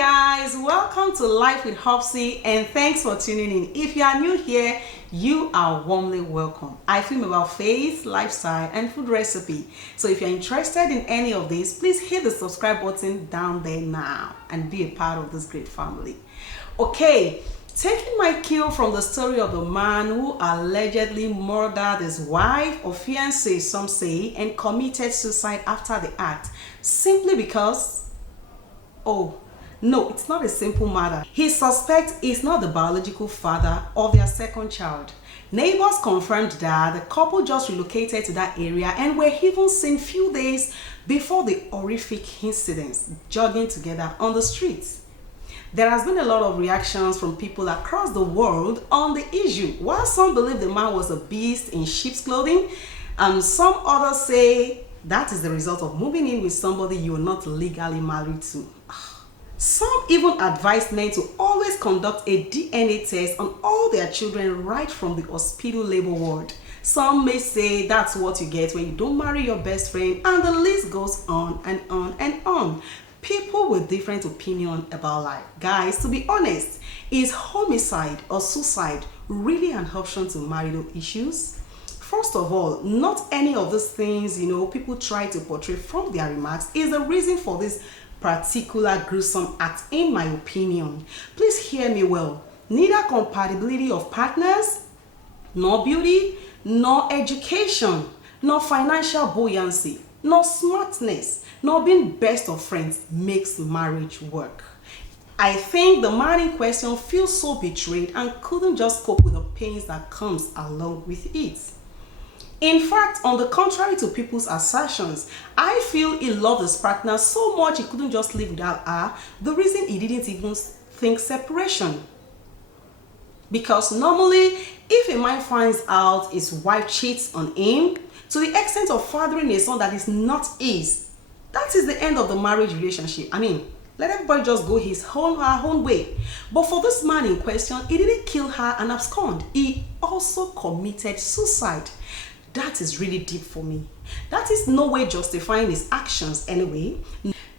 guys, welcome to Life with Hopsy and thanks for tuning in. If you are new here, you are warmly welcome. I film about faith, lifestyle and food recipe. So if you're interested in any of these, please hit the subscribe button down there now and be a part of this great family. Okay, taking my cue from the story of the man who allegedly murdered his wife or fiancée, some say, and committed suicide after the act simply because no, it's not a simple matter. His suspect is not the biological father of their second child. Neighbors confirmed that the couple just relocated to that area and were even seen few days before the horrific incidents jogging together on the streets. There has been a lot of reactions from people across the world on the issue. While some believe the man was a beast in sheep's clothing, and some others say that is the result of moving in with somebody you are not legally married to. Some even advise men to always conduct a DNA test on all their children right from the hospital labor ward. Some may say that's what you get when you don't marry your best friend, and the list goes on and on and on. People with different opinions about life. Guys, to be honest, is homicide or suicide really an option to marital issues? First of all, not any of these things, people try to portray from their remarks is the reason for this particular gruesome act, in my opinion. Please hear me well. Neither compatibility of partners, nor beauty, nor education, nor financial buoyancy, nor smartness, nor being best of friends makes marriage work. I think the man in question feels so betrayed and couldn't just cope with the pains that comes along with it. In fact, on the contrary to people's assertions, I feel he loved his partner so much he couldn't just live without her. The reason he didn't even think separation. Because normally, if a man finds out his wife cheats on him, to the extent of fathering a son that is not his, that is the end of the marriage relationship. Let everybody just go her own way. But for this man in question, he didn't kill her and abscond. He also committed suicide. That is really deep for me. That is no way justifying his actions anyway.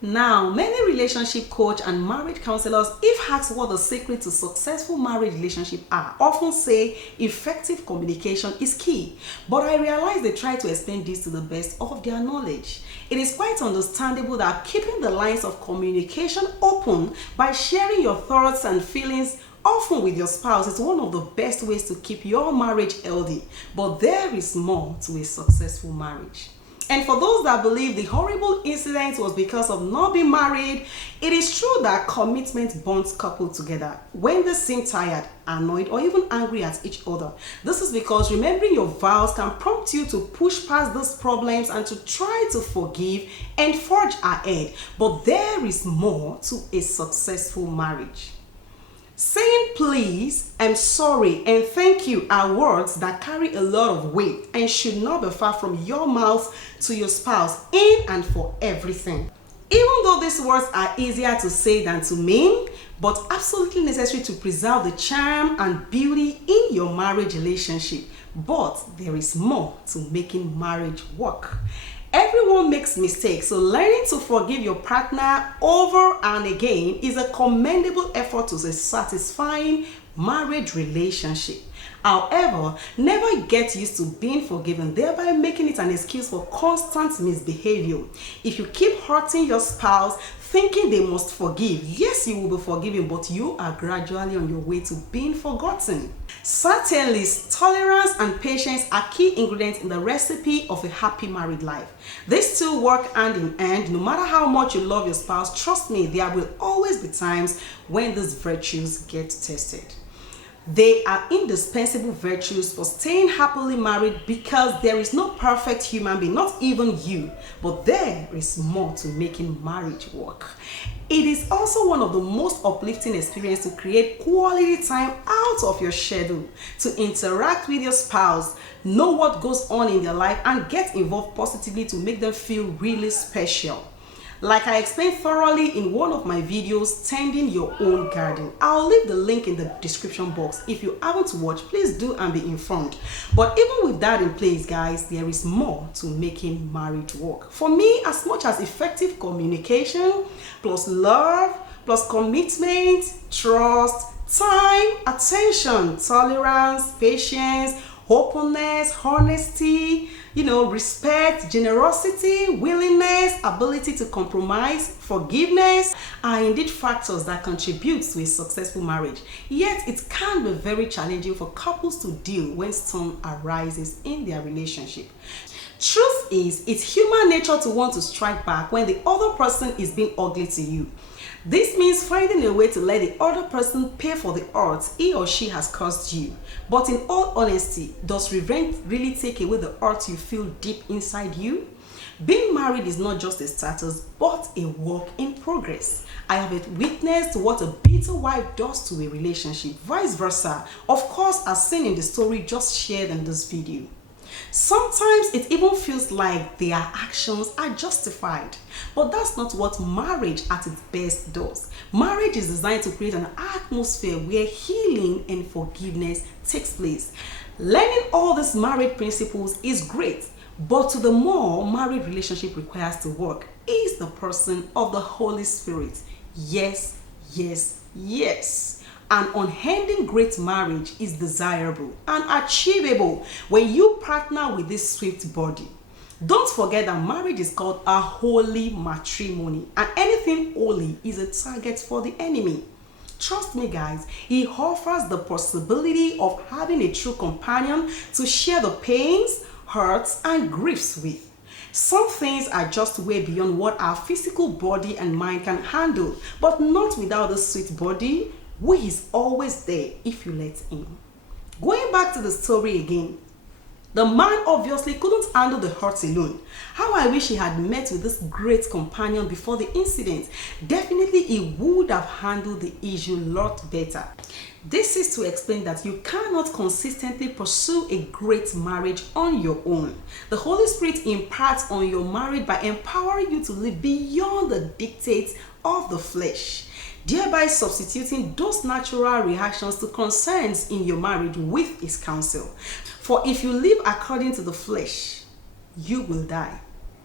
Now, many relationship coach and marriage counselors, if asked what the secret to successful marriage relationship are, often say effective communication is key. But I realize they try to explain this to the best of their knowledge. It is quite understandable that keeping the lines of communication open by sharing your thoughts and feelings often with your spouse is one of the best ways to keep your marriage healthy. But there is more to a successful marriage. And for those that believe the horrible incident was because of not being married, it is true that commitment bonds couples together when they seem tired, annoyed, or even angry at each other. This is because remembering your vows can prompt you to push past these problems and to try to forgive and forge ahead. But there is more to a successful marriage. Saying please, I'm sorry, and thank you are words that carry a lot of weight and should not be far from your mouth to your spouse in and for everything. Even though these words are easier to say than to mean, but absolutely necessary to preserve the charm and beauty in your marriage relationship. But there is more to making marriage work. Everyone makes mistakes, so learning to forgive your partner over and again is a commendable effort to a satisfying marriage relationship. However, never get used to being forgiven, thereby making it an excuse for constant misbehavior. If you keep hurting your spouse, thinking they must forgive, yes, you will be forgiven, but you are gradually on your way to being forgotten. Certainly, tolerance and patience are key ingredients in the recipe of a happy married life. These two work hand in hand. No matter how much you love your spouse, trust me, there will always be times when these virtues get tested. They are indispensable virtues for staying happily married because there is no perfect human being, not even you, but there is more to making marriage work. It is also one of the most uplifting experiences to create quality time out of your schedule, to interact with your spouse, know what goes on in their life, and get involved positively to make them feel really special. Like I explained thoroughly in one of my videos, Tending Your Own Garden. I'll leave the link in the description box. If you haven't watched, please do and be informed. But even with that in place, guys, there is more to making marriage work. For me, as much as effective communication, plus love, plus commitment, trust, time, attention, tolerance, patience, openness, honesty, respect, generosity, willingness, ability to compromise, forgiveness are indeed factors that contribute to a successful marriage. Yet it can be very challenging for couples to deal when storm arises in their relationship. Truth is, it's human nature to want to strike back when the other person is being ugly to you. This means finding a way to let the other person pay for the hurt he or she has caused you. But in all honesty, does revenge really take away the hurt you feel deep inside you? Being married is not just a status, but a work in progress. I have witnessed what a bitter wife does to a relationship, vice versa, of course, as seen in the story just shared in this video. Sometimes it even feels like their actions are justified. But that's not what marriage at its best does. Marriage is designed to create an atmosphere where healing and forgiveness takes place. Learning all these marriage principles is great, but to the more married relationship requires to work is the person of the Holy Spirit. Yes, yes, yes. An unending great marriage is desirable and achievable when you partner with this swift body. Don't forget that marriage is called a holy matrimony, and anything holy is a target for the enemy. Trust me, guys, he offers the possibility of having a true companion to share the pains, hurts, and griefs with. Some things are just way beyond what our physical body and mind can handle, but not without the sweet body, who is always there if you let him. Going back to the story again, the man obviously couldn't handle the hurt alone. How I wish he had met with this great companion before the incident. Definitely he would have handled the issue a lot better. This is to explain that you cannot consistently pursue a great marriage on your own. The Holy Spirit imparts on your marriage by empowering you to live beyond the dictates of the flesh, thereby substituting those natural reactions to concerns in your marriage with his counsel. For if you live according to the flesh, you will die.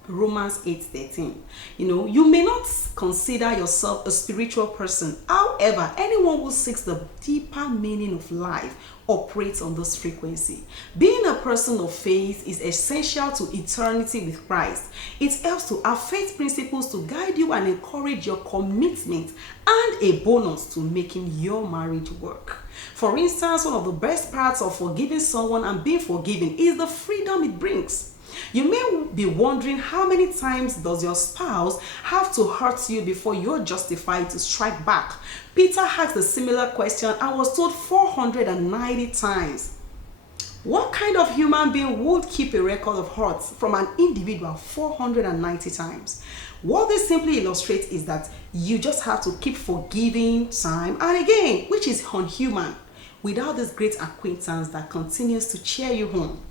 Romans 8:13. You may not consider yourself a spiritual person. However, anyone who seeks the deeper meaning of life operates on this frequency. Being a person of faith is essential to eternity with Christ. It helps to have faith principles to guide you and encourage your commitment, and a bonus to making your marriage work. For instance, one of the best parts of forgiving someone and being forgiven is the freedom it brings. You may be wondering, how many times does your spouse have to hurt you before you're justified to strike back? Peter asked a similar question and was told 490 times. What kind of human being would keep a record of hurt from an individual 490 times? What this simply illustrates is that you just have to keep forgiving time and again, which is unhuman, without this great acquaintance that continues to cheer you home.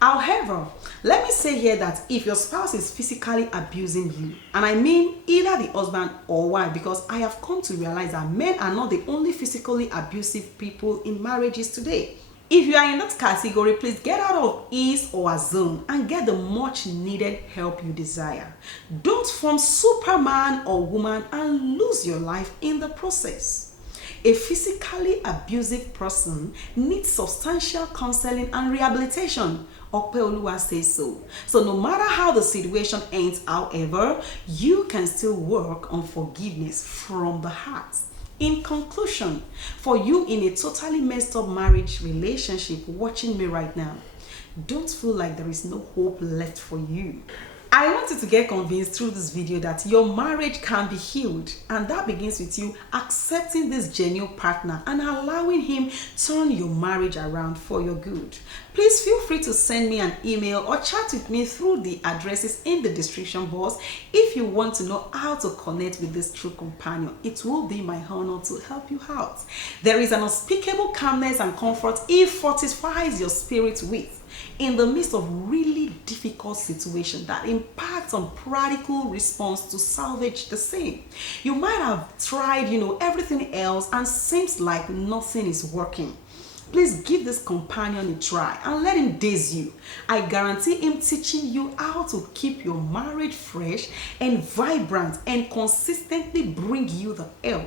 However, let me say here that if your spouse is physically abusing you, and I mean either the husband or wife, because I have come to realize that men are not the only physically abusive people in marriages today. If you are in that category, please get out of his or her zone and get the much needed help you desire. Don't form Superman or woman and lose your life in the process. A physically abusive person needs substantial counseling and rehabilitation. Opeoluwa says so. So no matter how the situation ends, however, you can still work on forgiveness from the heart. In conclusion, for you in a totally messed up marriage relationship watching me right now, don't feel like there is no hope left for you. I want you to get convinced through this video that your marriage can be healed, and that begins with you accepting this genuine partner and allowing him turn your marriage around for your good. Please feel free to send me an email or chat with me through the addresses in the description box if you want to know how to connect with this true companion. It will be my honor to help you out. There is an unspeakable calmness and comfort it fortifies your spirit with in the midst of really difficult situations that impact on practical response to salvage the same. You might have tried, everything else and seems like nothing is working. please give this companion a try and let him daze you. I guarantee him teaching you how to keep your marriage fresh and vibrant and consistently bring you the help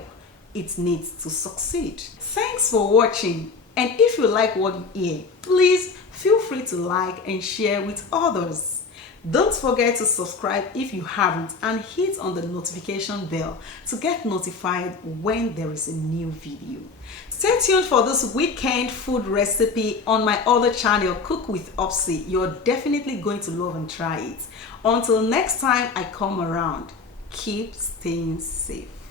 it needs to succeed. Thanks for watching, and if you like what you hear, please feel free to like and share with others. Don't forget to subscribe if you haven't and hit on the notification bell to get notified when there is a new video. Stay tuned for this weekend food recipe on my other channel, Cook with Opsy. You're definitely going to love and try it. Until next time I come around, keep staying safe.